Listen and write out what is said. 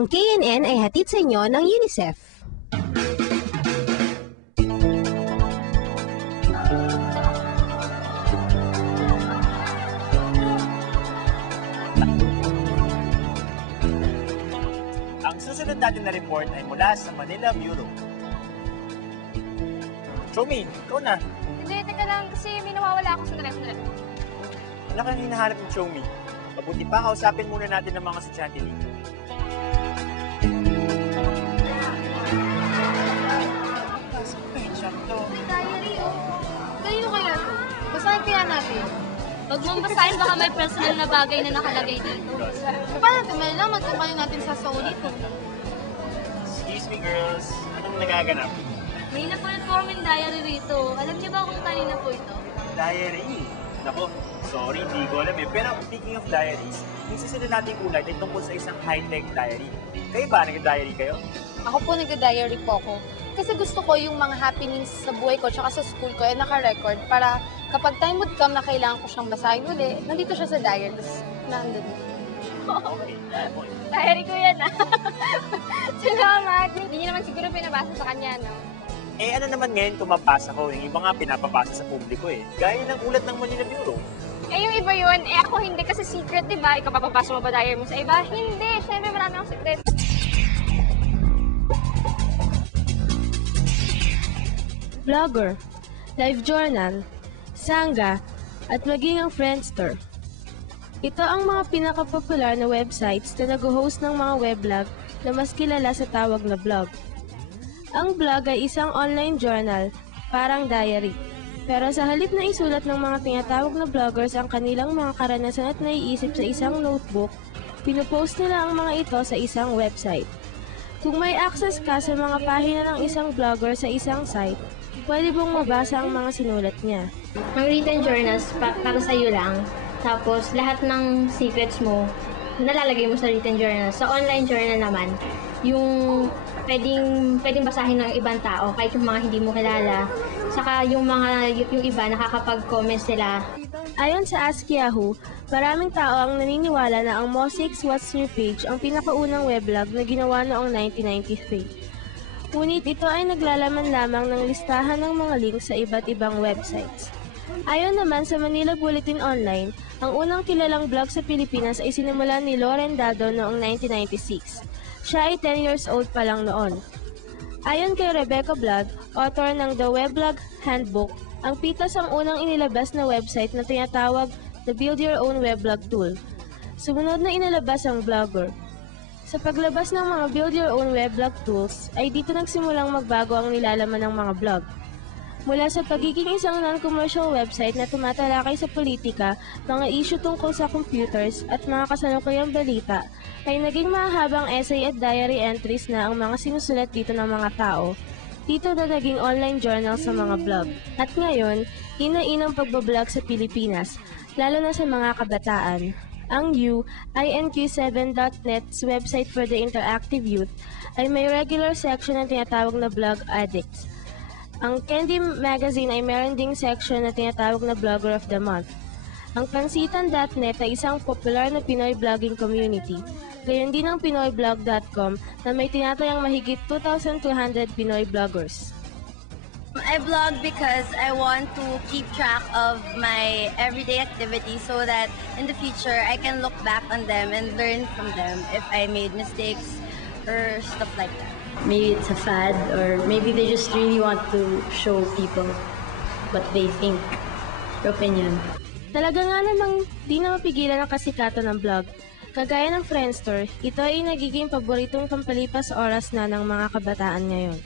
Ang KNN ay hatid sa inyo ng UNICEF. Ang susunod natin na report ay mula sa Manila Bureau. Chomi, ikaw na. Hindi, teka lang kasi may nawawala ako. Sandali. Ano kang hinahanap ng Chomi? Mabuti pa, kausapin muna natin ng mga estudyante dito. May diary, oh. Kanino kaya to? Basahin kaya natin. Huwag mong basahin, baka may personal na bagay na nakalagay dito. Paano natin malalaman kung paano natin sasaulit ko? Excuse me, girls. Anong nagaganap? May napulot po kaming diary rito. Alam niyo ba kung kanina po ito? Diary. Nako, sorry, hindi ko alam eh. Pero speaking of diaries, yung susunod nating ulat ay tungkol sa isang high-tech diary. Kayo ba? Nag-diary kayo? Ako po nag-diary po ako. Kasi gusto ko yung mga happenings sa buhay ko tsaka sa school ko ay naka-record para kapag time would come na kailangan ko siyang basahin uli, nandito siya sa diary. Tapos nandun. Okay, Diary ko yan, ah. Salamat. Hindi niyo naman siguro pinabasa sa kanya, no? Eh ano naman ngayon kung mabasa ko? Yung iba nga pinapabasa sa publiko eh. Gaya ng ulat ng Manila Bureau. Eh, yung iba yun, eh ako hindi kasi secret, di ba? Ikaw papapasa mo ba diary mo sa iba? Hindi. Siyempre marami akong secret. Blogger, Live Journal, Sangha, at maging ang Friendster. Ito ang mga pinakapopular na websites na nag-host ng mga weblog na mas kilala sa tawag na blog. Ang blog ay isang online journal, parang diary. Pero sa halip na isulat ng mga tinatawag na bloggers ang kanilang mga karanasan at naiisip sa isang notebook, pinupost nila ang mga ito sa isang website. Kung may access ka sa mga pahina ng isang blogger sa isang site, pwede mong mabasa ang mga sinulat niya. Ang written journals, para sa iyo lang. Tapos, lahat ng secrets mo, nalalagay mo sa written journal. Sa online journal naman, yung pwedeng basahin ng ibang tao, kahit yung mga hindi mo kilala. Saka yung iba, nakakapag-comment sila. Ayon sa Ask Yahoo, maraming tao ang naniniwala na ang Mo6 What's New page ang pinakaunang weblog na ginawa noong 1993. Ngunit ito ay naglalaman lamang ng listahan ng mga links sa iba't ibang websites. Ayon naman sa Manila Bulletin Online, ang unang kilalang blog sa Pilipinas ay sinimulan ni Loren Dado noong 1996. Siya ay 10 years old pa lang noon. Ayon kay Rebecca Blog, author ng The Weblog Handbook, ang Pitas ang unang inilabas na website na tinatawag the Build Your Own Weblog Tool. Sumunod na inilabas ang Blogger. Sa paglabas ng mga Build Your Own Weblog Tools, ay dito nagsimulang magbago ang nilalaman ng mga blog. Mula sa pagiging isang non-commercial website na tumatalakay sa politika, mga issue tungkol sa computers at mga kasalukuyang balita, ay naging mahabang essay at diary entries na ang mga sinusulat dito ng mga tao. Dito na naging online journal sa mga blog. At ngayon, ina-inang pagbablog sa Pilipinas, lalo na sa mga kabataan. Ang inq7.net's website for the interactive youth ay may regular section na tinatawag na Blog Addicts. Ang Candy Magazine ay meron ding section na tinatawag na Blogger of the Month. Ang Pansitan.net ay isang popular na Pinoy blogging community. Gayon din ang PinoyBlog.com na may tinatayang mahigit 2,200 Pinoy bloggers. I blog because I want to keep track of my everyday activities so that in the future I can look back on them and learn from them if I made mistakes or stuff like that. Maybe it's a fad, or maybe they just really want to show people what they think, their opinion. Talaga nga namang di na mapigilan ang kasikatan ng blog. Kagaya ng Friendster, ito ay nagiging paboritong pampalipas oras na ng mga kabataan ngayon.